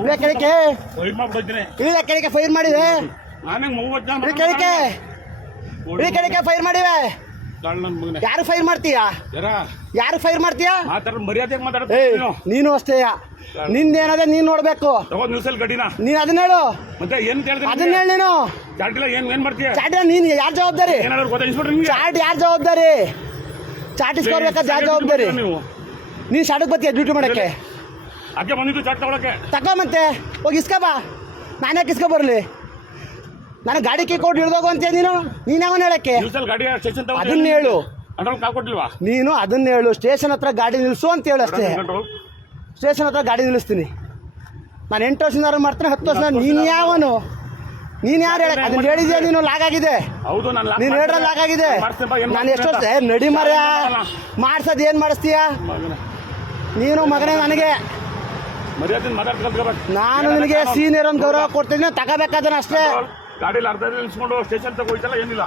ಇಳಿಯ ಕೆಳಕ್ಕೆ ಇಳಿಯ ಕೆಳಕ್ಕೆ ಫೈರ್ ಮಾಡಿವೆ ಇಳಿ ಕೆಳಕ್ಕೆ ಫೈರ್ ಮಾಡಿವೆ ಯಾರು ಫೈರ್ ಮಾಡ್ತೀಯಾ ಯಾರು ಫೈರ್ ಮಾಡ್ತೀಯಾ ನೀನು ಅಷ್ಟೇ ನಿಂದೇನದೆ ನೀನು ನೋಡ್ಬೇಕು ನೀನು ಅದನ್ನ ಹೇಳು ಅದನ್ನ ಹೇಳಿ ನೀನು ಚಾಟಿನ ನೀನು ಯಾರು ಜವಾಬ್ದಾರಿ ಚಾಟ್ ಯಾರು ಜವಾಬ್ದಾರಿ ಚಾಟ್ ಇಸ್ಕೊಡ್ಬೇಕಾದ ಯಾರು ಜವಾಬ್ದಾರಿ ನೀನು ಶಾಟಕ್ಕೆ ಬರ್ತೀಯ ಡ್ಯೂಟಿ ಮಾಡೋಕ್ಕೆ ತಗೋ ಮತ್ತೆ ಹೋಗಿ ಇಸ್ಕೊ ಬಾ ನಾನು ಯಾಕೆ ಇಸ್ಕೊ ಬರಲಿ ನಾನು ಗಾಡಿ ಕೈ ಕೊಟ್ಟು ಹಿಡ್ದೋಗು ಅಂತ ನೀನು ಯಾವನ್ ಹೇಳಕ್ಕೆ ಅದನ್ನ ಹೇಳು ನೀನು ಅದನ್ನ ಹೇಳು ಸ್ಟೇಷನ್ ಹತ್ರ ಗಾಡಿ ನಿಲ್ಲಿಸು ಅಂತ ಹೇಳು ಅಷ್ಟೇ ಸ್ಟೇಷನ್ ಹತ್ರ ಗಾಡಿ ನಿಲ್ಲಿಸ್ತೀನಿ ನಾನು 8 ವರ್ಷದಿಂದ ಮಾಡ್ತೀನಿ 10 ವರ್ಷ ನೀನು ಯಾವನು ನೀನು ಯಾರು ಹೇಳಕ್ಕೆ ಅದನ್ನ ಹೇಳಿದ್ಯಾ ನೀನು ಲಾಗ್ ಆಗಿದೆ ನೀನು ಹೇಳ್ರ ಲಾಗ್ ಆಗಿದೆ ನಾನು ಎಷ್ಟು ವರ್ಷ ನಡಿ ಮರ ಮಾಡ್ಸೋದು ಏನು ಮಾಡಿಸ್ತೀಯ ನೀನು ಮಗನೇ ನನಗೆ ನಾನು ನಿನಗೆ ಸೀನಿಯರ್ ಒಂದು ಗೌರವ ಕೊಡ್ತೀನಿ ತಗೋಬೇಕಾದ್ರೆ ಅಷ್ಟೇ ಗಾಡಿಲಿ ಅರ್ಧ ನಿಲ್ಸ್ಕೊಂಡು ಸ್ಟೇಷನ್ ತಗೋಯ್ತಲ್ಲ ಏನಿಲ್ಲ